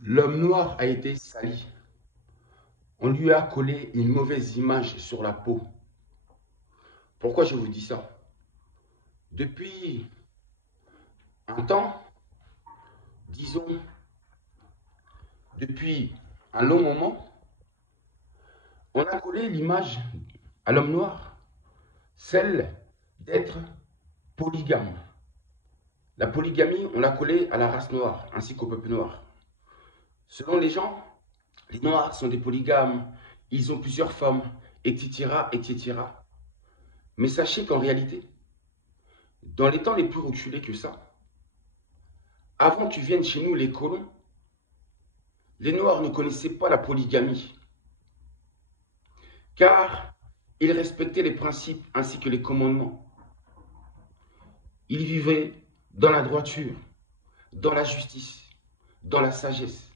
L'homme noir a été sali. On lui a collé une mauvaise image sur la peau. Pourquoi je vous dis ça? Depuis un temps, disons depuis un long moment, on a collé l'image à l'homme noir, celle d'être polygame. La polygamie, on l'a collée à la race noire, ainsi qu'au peuple noir. Selon les gens, les noirs sont des polygames, ils ont plusieurs femmes, etc., etc. Mais sachez qu'en réalité, dans les temps les plus reculés que ça, avant que viennent chez nous les colons, les Noirs ne connaissaient pas la polygamie, car ils respectaient les principes ainsi que les commandements. Ils vivaient dans la droiture, dans la justice, dans la sagesse.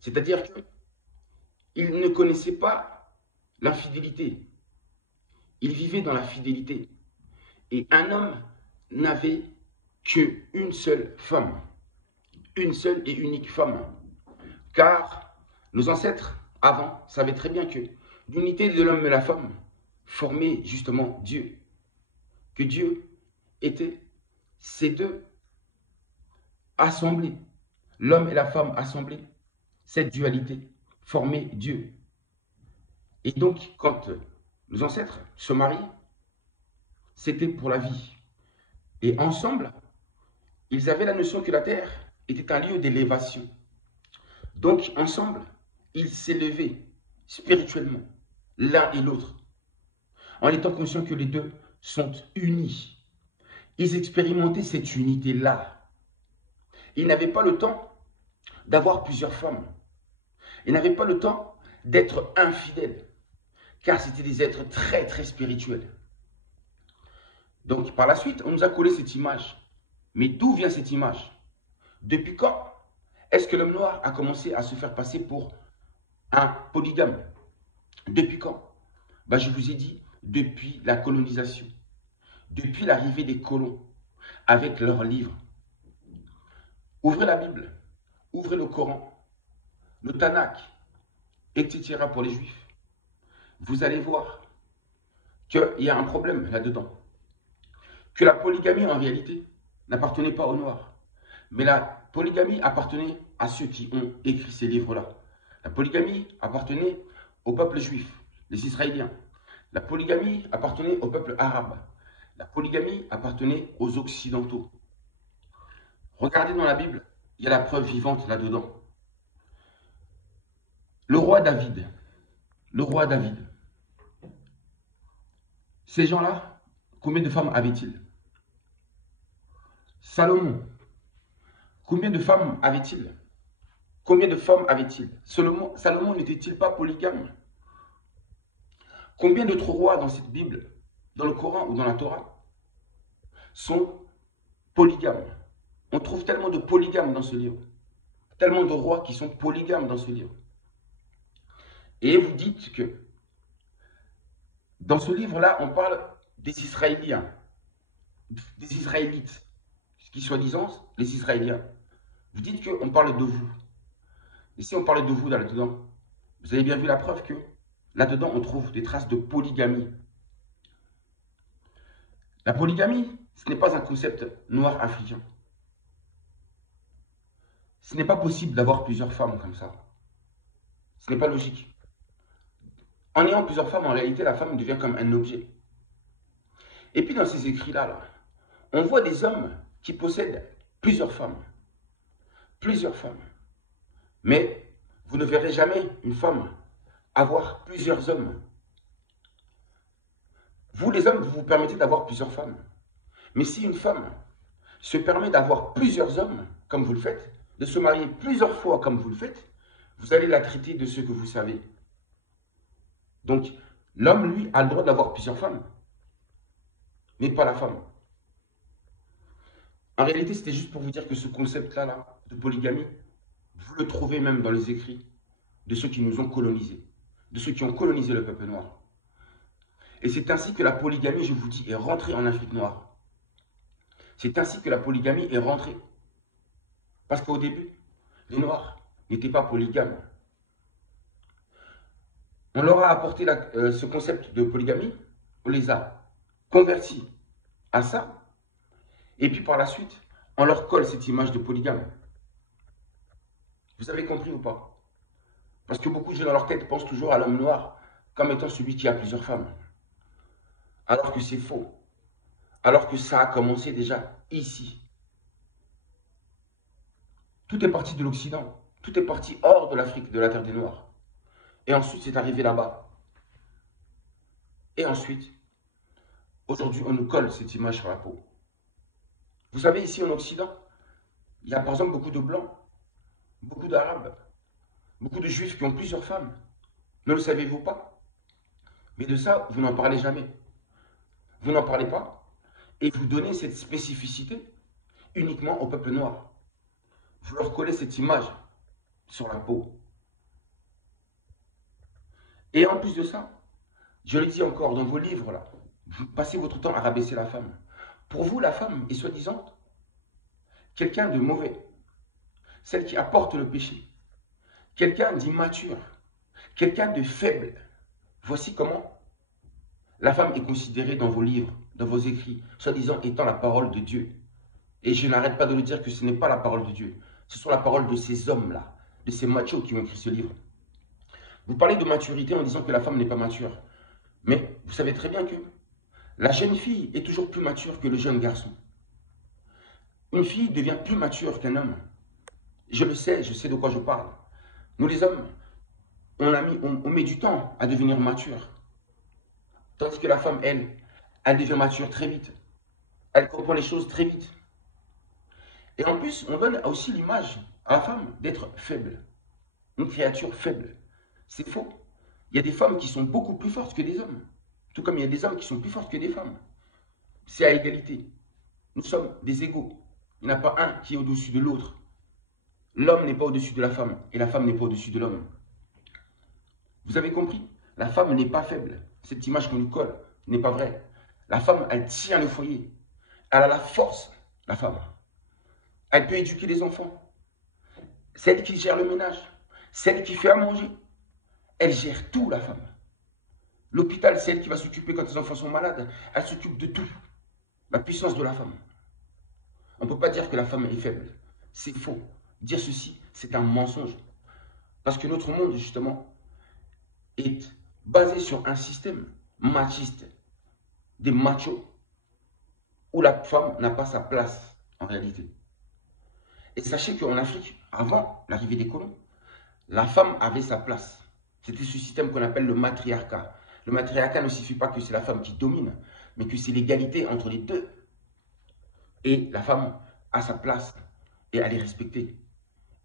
C'est-à-dire qu'ils ne connaissaient pas l'infidélité. Ils vivaient dans la fidélité. Et un homme n'avait qu'une seule femme, une seule et unique femme. Car nos ancêtres, avant, savaient très bien que l'unité de l'homme et la femme formait justement Dieu. Que Dieu était ces deux assemblés. L'homme et la femme assemblés. Cette dualité formait Dieu. Et donc, quand nos ancêtres se mariaient, c'était pour la vie. Et ensemble, ils avaient la notion que la terre était un lieu d'élévation. Donc, ensemble, ils s'élevaient spirituellement, l'un et l'autre, en étant conscients que les deux sont unis. Ils expérimentaient cette unité-là. Ils n'avaient pas le temps d'avoir plusieurs femmes. Ils n'avaient pas le temps d'être infidèles, car c'était des êtres très, très spirituels. Donc, par la suite, on nous a collé cette image. Mais d'où vient cette image? Depuis quand est-ce que l'homme noir a commencé à se faire passer pour un polygame? Depuis quand? Je vous ai dit, depuis la colonisation, depuis l'arrivée des colons avec leurs livres. Ouvrez la Bible, ouvrez le Coran, le Tanakh, etc. pour les Juifs. Vous allez voir qu'il y a un problème là-dedans. Que la polygamie, en réalité, n'appartenait pas aux Noirs. Mais la polygamie appartenait à ceux qui ont écrit ces livres-là. La polygamie appartenait au peuple juif, les Israéliens. La polygamie appartenait au peuple arabe. La polygamie appartenait aux Occidentaux. Regardez dans la Bible, il y a la preuve vivante là-dedans. Le roi David, le roi David, ces gens-là, combien de femmes avaient-ils? Salomon, combien de femmes avait-il? Combien de femmes avait-il? Salomon n'était-il pas polygame? Combien d'autres rois dans cette Bible, dans le Coran ou dans la Torah, sont polygames? On trouve tellement de polygames dans ce livre. Tellement de rois qui sont polygames dans ce livre. Et vous dites que dans ce livre-là, on parle des Israéliens, des Israélites, qui soi-disant, les Israéliens. Vous dites qu'on parle de vous. Et si on parle de vous là-dedans, vous avez bien vu la preuve que là-dedans, on trouve des traces de polygamie. La polygamie, ce n'est pas un concept noir africain. Ce n'est pas possible d'avoir plusieurs femmes comme ça. Ce n'est pas logique. En ayant plusieurs femmes, en réalité, la femme devient comme un objet. Et puis dans ces écrits-là, on voit des hommes qui possèdent plusieurs femmes. Plusieurs femmes. Mais vous ne verrez jamais une femme avoir plusieurs hommes. Vous, les hommes, vous vous permettez d'avoir plusieurs femmes. Mais si une femme se permet d'avoir plusieurs hommes, comme vous le faites, de se marier plusieurs fois comme vous le faites, vous allez la traiter de ce que vous savez. Donc, l'homme, lui, a le droit d'avoir plusieurs femmes, mais pas la femme. En réalité, c'était juste pour vous dire que ce concept-là, de polygamie, vous le trouvez même dans les écrits de ceux qui nous ont colonisés, de ceux qui ont colonisé le peuple noir. Et c'est ainsi que la polygamie, je vous dis, est rentrée en Afrique noire. C'est ainsi que la polygamie est rentrée. Parce qu'au début, les Noirs n'étaient pas polygames. On leur a apporté ce concept de polygamie, on les a convertis à ça, et puis par la suite, on leur colle cette image de polygame. Vous avez compris ou pas? Parce que beaucoup de gens dans leur tête pensent toujours à l'homme noir comme étant celui qui a plusieurs femmes. Alors que c'est faux. Alors que ça a commencé déjà ici. Tout est parti de l'Occident. Tout est parti hors de l'Afrique, de la terre des Noirs. Et ensuite, c'est arrivé là-bas. Et ensuite, aujourd'hui, on nous colle cette image sur la peau. Vous savez, ici en Occident, il y a par exemple beaucoup de Blancs, beaucoup d'Arabes, beaucoup de Juifs qui ont plusieurs femmes. Ne le savez-vous pas? Mais de ça, vous n'en parlez jamais. Vous n'en parlez pas et vous donnez cette spécificité uniquement au peuple noir. Vous leur collez cette image sur la peau. Et en plus de ça, je le dis encore, dans vos livres, là, vous passez votre temps à rabaisser la femme. Pour vous, la femme est soi-disant quelqu'un de mauvais, celle qui apporte le péché, quelqu'un d'immature, quelqu'un de faible. Voici comment la femme est considérée dans vos livres, dans vos écrits, soi-disant étant la parole de Dieu. Et je n'arrête pas de le dire que ce n'est pas la parole de Dieu. Ce sont la parole de ces hommes-là, de ces machos qui ont écrit ce livre. Vous parlez de maturité en disant que la femme n'est pas mature. Mais vous savez très bien que la jeune fille est toujours plus mature que le jeune garçon. Une fille devient plus mature qu'un homme. Je le sais, je sais de quoi je parle. Nous les hommes, on met du temps à devenir mature. Tandis que la femme, elle devient mature très vite. Elle comprend les choses très vite. Et en plus, on donne aussi l'image à la femme d'être faible. Une créature faible. C'est faux. Il y a des femmes qui sont beaucoup plus fortes que des hommes. Tout comme il y a des hommes qui sont plus forts que des femmes. C'est à égalité. Nous sommes des égaux. Il n'y en a pas un qui est au-dessus de l'autre. L'homme n'est pas au-dessus de la femme et la femme n'est pas au-dessus de l'homme. Vous avez compris? La femme n'est pas faible. Cette image qu'on lui colle n'est pas vraie. La femme, elle tient le foyer. Elle a la force, la femme. Elle peut éduquer les enfants. Celle qui gère le ménage. Celle qui fait à manger. Elle gère tout, la femme. L'hôpital, c'est elle qui va s'occuper quand les enfants sont malades. Elle s'occupe de tout. La puissance de la femme. On ne peut pas dire que la femme est faible. C'est faux. Dire ceci, c'est un mensonge. Parce que notre monde, justement, est basé sur un système machiste, des machos, où la femme n'a pas sa place, en réalité. Et sachez qu'en Afrique, avant l'arrivée des colons, la femme avait sa place. C'était ce système qu'on appelle le matriarcat. Le matriarcat ne signifie pas que c'est la femme qui domine, mais que c'est l'égalité entre les deux. Et la femme a sa place et elle est respectée.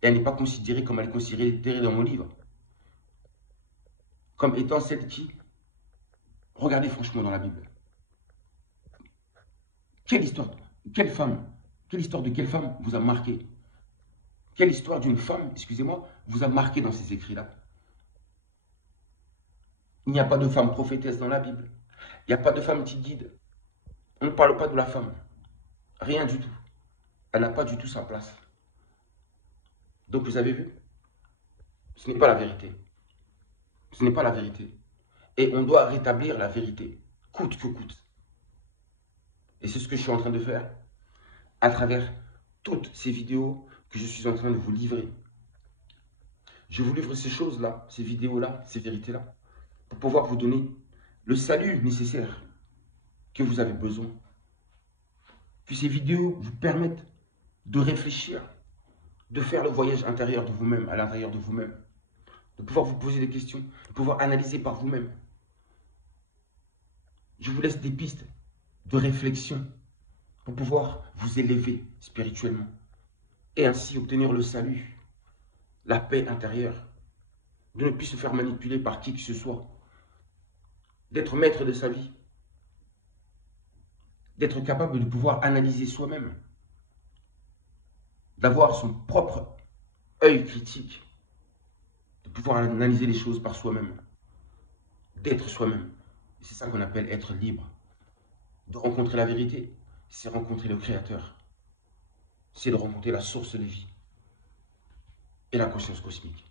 Et elle n'est pas considérée comme elle est considérée dans mon livre, comme étant celle qui... Regardez franchement dans la Bible. Quelle histoire, quelle femme, quelle histoire de quelle femme vous a marqué? Quelle histoire d'une femme, excusez-moi, vous a marqué dans ces écrits-là? Il n'y a pas de femme prophétesse dans la Bible. Il n'y a pas de femme qui guide. On ne parle pas de la femme. Rien du tout. Elle n'a pas du tout sa place. Donc vous avez vu, ce n'est pas la vérité. Ce n'est pas la vérité. Et on doit rétablir la vérité, coûte que coûte. Et c'est ce que je suis en train de faire à travers toutes ces vidéos que je suis en train de vous livrer. Je vous livre ces choses-là, ces vidéos-là, ces vérités-là, pour pouvoir vous donner le salut nécessaire que vous avez besoin. Que ces vidéos vous permettent de réfléchir, de faire le voyage intérieur de vous-même, à l'intérieur de vous-même, de pouvoir vous poser des questions, de pouvoir analyser par vous-même. Je vous laisse des pistes de réflexion pour pouvoir vous élever spirituellement et ainsi obtenir le salut, la paix intérieure, de ne plus se faire manipuler par qui que ce soit, d'être maître de sa vie, d'être capable de pouvoir analyser soi-même, d'avoir son propre œil critique, de pouvoir analyser les choses par soi-même, d'être soi-même. C'est ça qu'on appelle être libre. De rencontrer la vérité, c'est rencontrer le Créateur. C'est de rencontrer la source de vie. et la conscience cosmique.